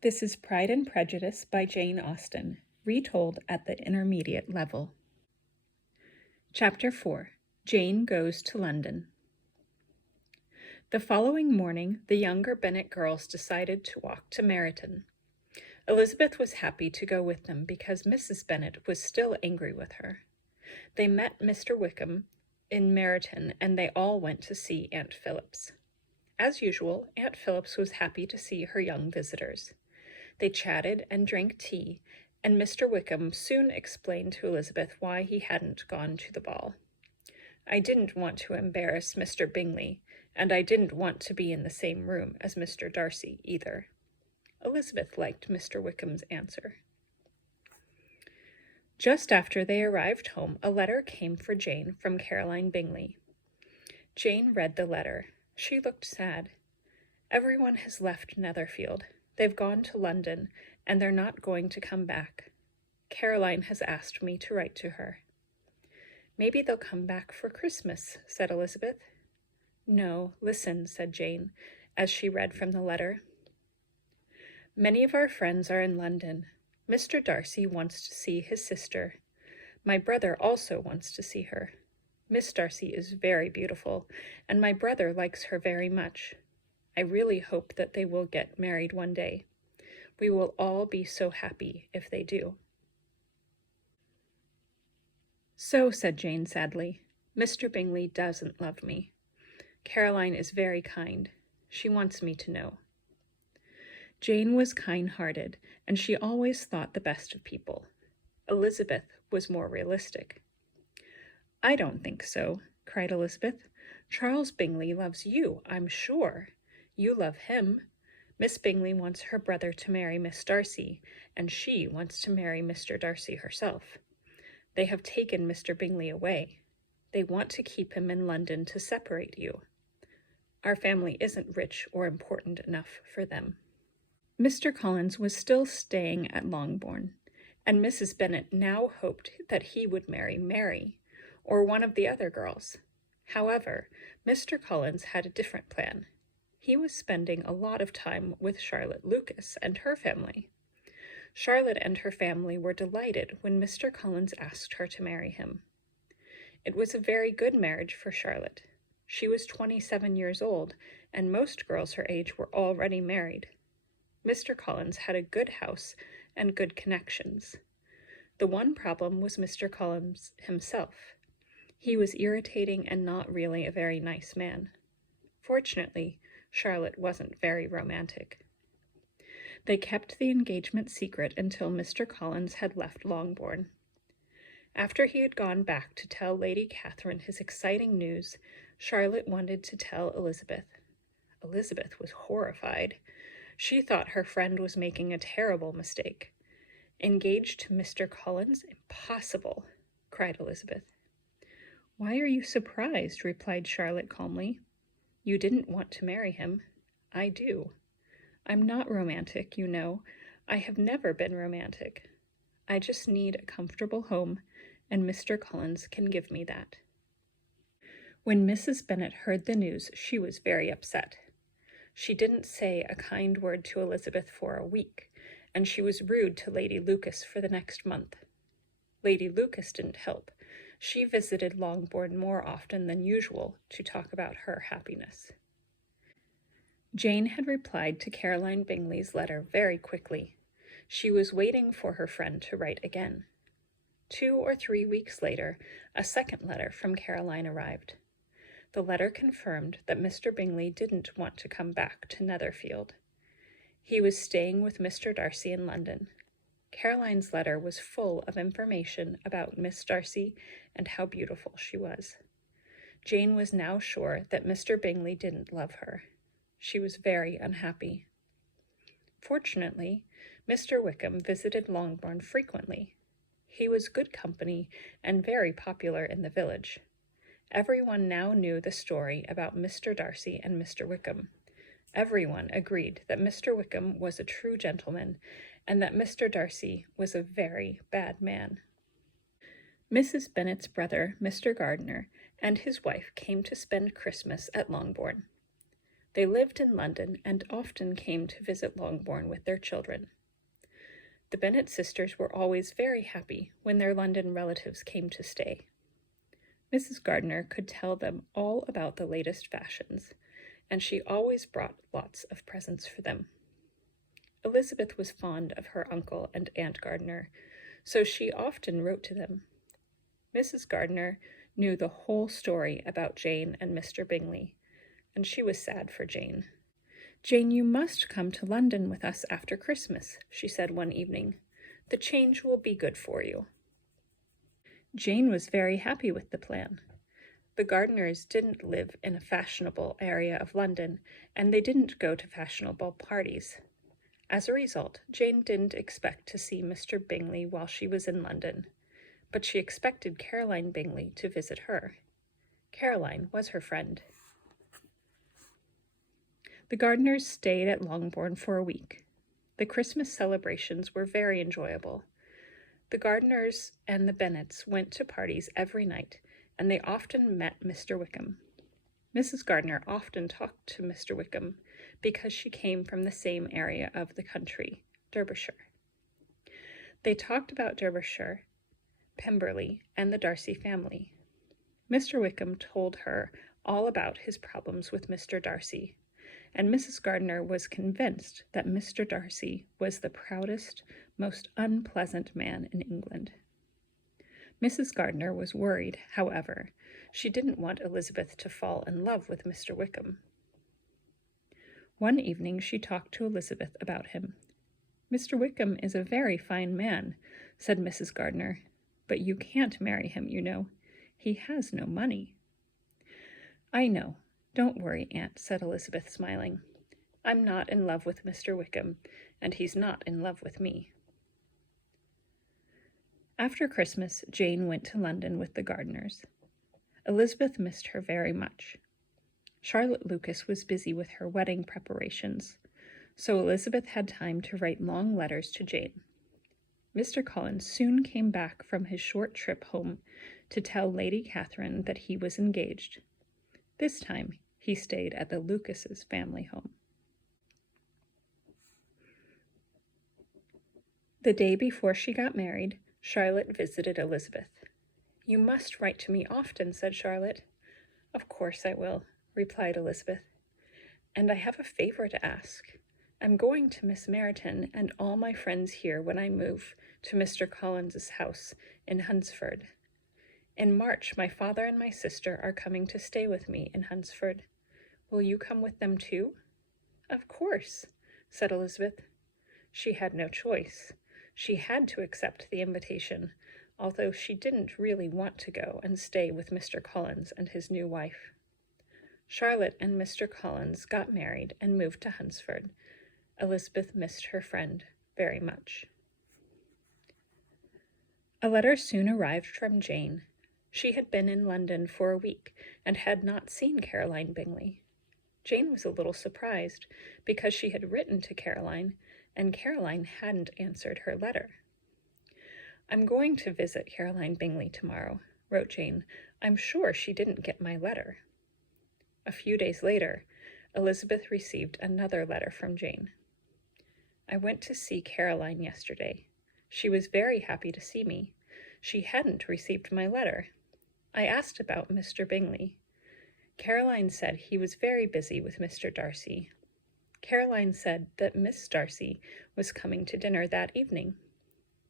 This is Pride and Prejudice by Jane Austen, retold at the intermediate level. Chapter 4. Jane Goes to London. The following morning, the younger Bennet girls decided to walk to Meryton. Elizabeth was happy to go with them because Mrs. Bennet was still angry with her. They met Mr. Wickham in Meryton, and they all went to see Aunt Phillips. As usual, Aunt Phillips was happy to see her young visitors. They chatted and drank tea, and Mr. Wickham soon explained to Elizabeth why he hadn't gone to the ball. "I didn't want to embarrass Mr. Bingley, and I didn't want to be in the same room as Mr. Darcy either." Elizabeth liked Mr. Wickham's answer. Just after they arrived home, a letter came for Jane from Caroline Bingley. Jane read the letter. She looked sad. "Everyone has left Netherfield. They've gone to London, and they're not going to come back. Caroline has asked me to write to her." "Maybe they'll come back for Christmas," said Elizabeth. "No, listen," said Jane, as she read from the letter. "Many of our friends are in London. Mr. Darcy wants to see his sister. My brother also wants to see her. Miss Darcy is very beautiful, and my brother likes her very much. I really hope that they will get married one day. We will all be so happy if they do." "So," said Jane sadly, "Mr. Bingley doesn't love me. Caroline is very kind. She wants me to know." Jane was kind-hearted, and she always thought the best of people. Elizabeth was more realistic. "I don't think so," cried Elizabeth. "Charles Bingley loves you, I'm sure. You love him. Miss Bingley wants her brother to marry Miss Darcy, and she wants to marry Mr. Darcy herself. They have taken Mr. Bingley away. They want to keep him in London to separate you. Our family isn't rich or important enough for them." Mr. Collins was still staying at Longbourn, and Mrs. Bennet now hoped that he would marry Mary, or one of the other girls. However, Mr. Collins had a different plan. He was spending a lot of time with Charlotte Lucas and her family. Charlotte and her family were delighted when Mr. Collins asked her to marry him. It was a very good marriage for Charlotte. She was 27 years old, and most girls her age were already married. Mr. Collins had a good house and good connections. The one problem was Mr. Collins himself. He was irritating and not really a very nice man. Fortunately, Charlotte wasn't very romantic. They kept the engagement secret until Mr. Collins had left Longbourn. After he had gone back to tell Lady Catherine his exciting news, Charlotte wanted to tell Elizabeth. Elizabeth was horrified. She thought her friend was making a terrible mistake. "Engaged to Mr. Collins? Impossible!" cried Elizabeth. "Why are you surprised?" replied Charlotte calmly. "You didn't want to marry him. I do. I'm not romantic, you know. I have never been romantic. I just need a comfortable home, and Mr. Collins can give me that." When Mrs. Bennet heard the news, she was very upset. She didn't say a kind word to Elizabeth for a week, and she was rude to Lady Lucas for the next month. Lady Lucas didn't help. She visited Longbourn more often than usual to talk about her happiness. Jane had replied to Caroline Bingley's letter very quickly. She was waiting for her friend to write again. 2 or 3 weeks later, a second letter from Caroline arrived. The letter confirmed that Mr. Bingley didn't want to come back to Netherfield. He was staying with Mr. Darcy in London. Caroline's letter was full of information about Miss Darcy and how beautiful she was. Jane was now sure that Mr. Bingley didn't love her. She was very unhappy. Fortunately, Mr. Wickham visited Longbourn frequently. He was good company and very popular in the village. Everyone now knew the story about Mr. Darcy and Mr. Wickham. Everyone agreed that Mr. Wickham was a true gentleman and that Mr. Darcy was a very bad man. Mrs. Bennet's brother, Mr. Gardiner, and his wife came to spend Christmas at Longbourn. They lived in London and often came to visit Longbourn with their children. The Bennet sisters were always very happy when their London relatives came to stay. Mrs. Gardiner could tell them all about the latest fashions, and she always brought lots of presents for them. Elizabeth was fond of her uncle and Aunt Gardiner, so she often wrote to them. Mrs. Gardiner knew the whole story about Jane and Mr. Bingley, and she was sad for Jane. "Jane, you must come to London with us after Christmas," she said one evening. "The change will be good for you." Jane was very happy with the plan. The Gardiners didn't live in a fashionable area of London, and they didn't go to fashionable parties. As a result, Jane didn't expect to see Mr. Bingley while she was in London, but she expected Caroline Bingley to visit her. Caroline was her friend. The Gardiners stayed at Longbourn for a week. The Christmas celebrations were very enjoyable. The Gardiners and the Bennets went to parties every night, and they often met Mr. Wickham. Mrs. Gardiner often talked to Mr. Wickham because she came from the same area of the country, Derbyshire. They talked about Derbyshire, Pemberley, and the Darcy family. Mr. Wickham told her all about his problems with Mr. Darcy, and Mrs. Gardiner was convinced that Mr. Darcy was the proudest, most unpleasant man in England. Mrs. Gardiner was worried, however. She didn't want Elizabeth to fall in love with Mr. Wickham. One evening she talked to Elizabeth about him. "Mr. Wickham is a very fine man," said Mrs. Gardiner, "but you can't marry him, you know. He has no money." "I know. Don't worry, Aunt," said Elizabeth, smiling. "I'm not in love with Mr. Wickham, and he's not in love with me." After Christmas, Jane went to London with the Gardiners. Elizabeth missed her very much. Charlotte Lucas was busy with her wedding preparations, so Elizabeth had time to write long letters to Jane. Mr. Collins soon came back from his short trip home to tell Lady Catherine that he was engaged. This time, he stayed at the Lucases' family home. The day before she got married, Charlotte visited Elizabeth. "You must write to me often," said Charlotte. "Of course I will," replied Elizabeth. "And I have a favor to ask. I'm going to Miss Meryton and all my friends here when I move to Mr. Collins's house in Hunsford. In March, my father and my sister are coming to stay with me in Hunsford. Will you come with them too?" "Of course," said Elizabeth. She had no choice. She had to accept the invitation, although she didn't really want to go and stay with Mr. Collins and his new wife. Charlotte and Mr. Collins got married and moved to Hunsford. Elizabeth missed her friend very much. A letter soon arrived from Jane. She had been in London for a week and had not seen Caroline Bingley. Jane was a little surprised because she had written to Caroline, and Caroline hadn't answered her letter. "I'm going to visit Caroline Bingley tomorrow," wrote Jane. "I'm sure she didn't get my letter." A few days later, Elizabeth received another letter from Jane. "I went to see Caroline yesterday. She was very happy to see me. She hadn't received my letter. I asked about Mr. Bingley. Caroline said he was very busy with Mr. Darcy. Caroline said that Miss Darcy was coming to dinner that evening.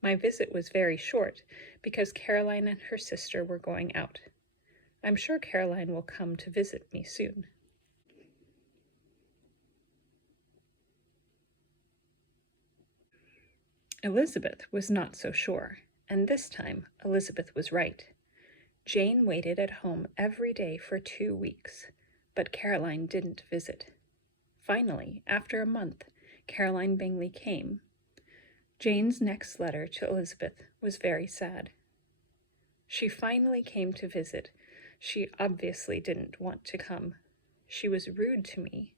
My visit was very short because Caroline and her sister were going out. I'm sure Caroline will come to visit me soon." Elizabeth was not so sure, and this time Elizabeth was right. Jane waited at home every day for 2 weeks, but Caroline didn't visit. Finally, after a month, Caroline Bingley came. Jane's next letter to Elizabeth was very sad. "She finally came to visit. She obviously didn't want to come. She was rude to me.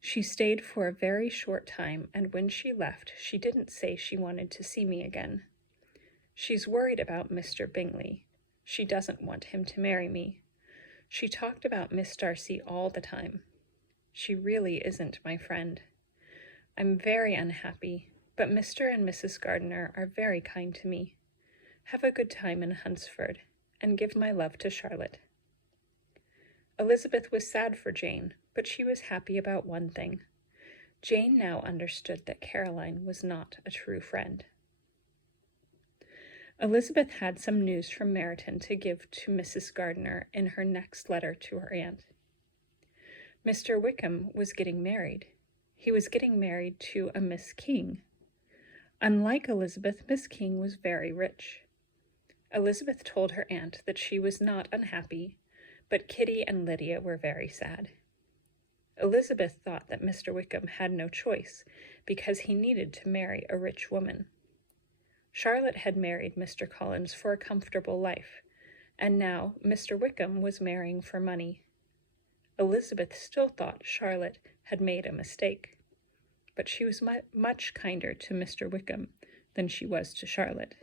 She stayed for a very short time, and when she left, she didn't say she wanted to see me again. She's worried about Mr. Bingley. She doesn't want him to marry me. She talked about Miss Darcy all the time. She really isn't my friend. I'm very unhappy, but Mr. and Mrs. Gardiner are very kind to me. Have a good time in Hunsford, and give my love to Charlotte." Elizabeth was sad for Jane, but she was happy about one thing. Jane now understood that Caroline was not a true friend. Elizabeth had some news from Meryton to give to Mrs. Gardiner in her next letter to her aunt. Mr. Wickham was getting married. He was getting married to a Miss King. Unlike Elizabeth, Miss King was very rich. Elizabeth told her aunt that she was not unhappy, but Kitty and Lydia were very sad. Elizabeth thought that Mr. Wickham had no choice because he needed to marry a rich woman. Charlotte had married Mr. Collins for a comfortable life, and now Mr. Wickham was marrying for money. Elizabeth still thought Charlotte had made a mistake, but she was much kinder to Mr. Wickham than she was to Charlotte.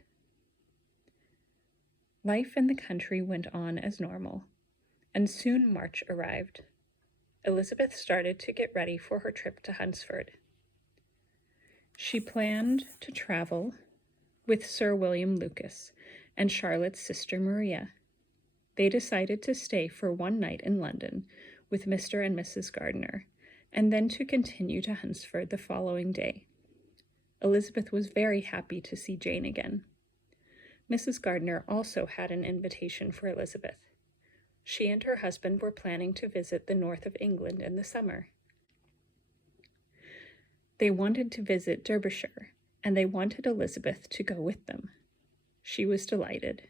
Life in the country went on as normal, and soon March arrived. Elizabeth started to get ready for her trip to Hunsford. She planned to travel with Sir William Lucas and Charlotte's sister Maria. They decided to stay for one night in London with Mr. and Mrs. Gardiner, and then to continue to Hunsford the following day. Elizabeth was very happy to see Jane again. Mrs. Gardiner also had an invitation for Elizabeth. She and her husband were planning to visit the north of England in the summer. They wanted to visit Derbyshire, and they wanted Elizabeth to go with them. She was delighted.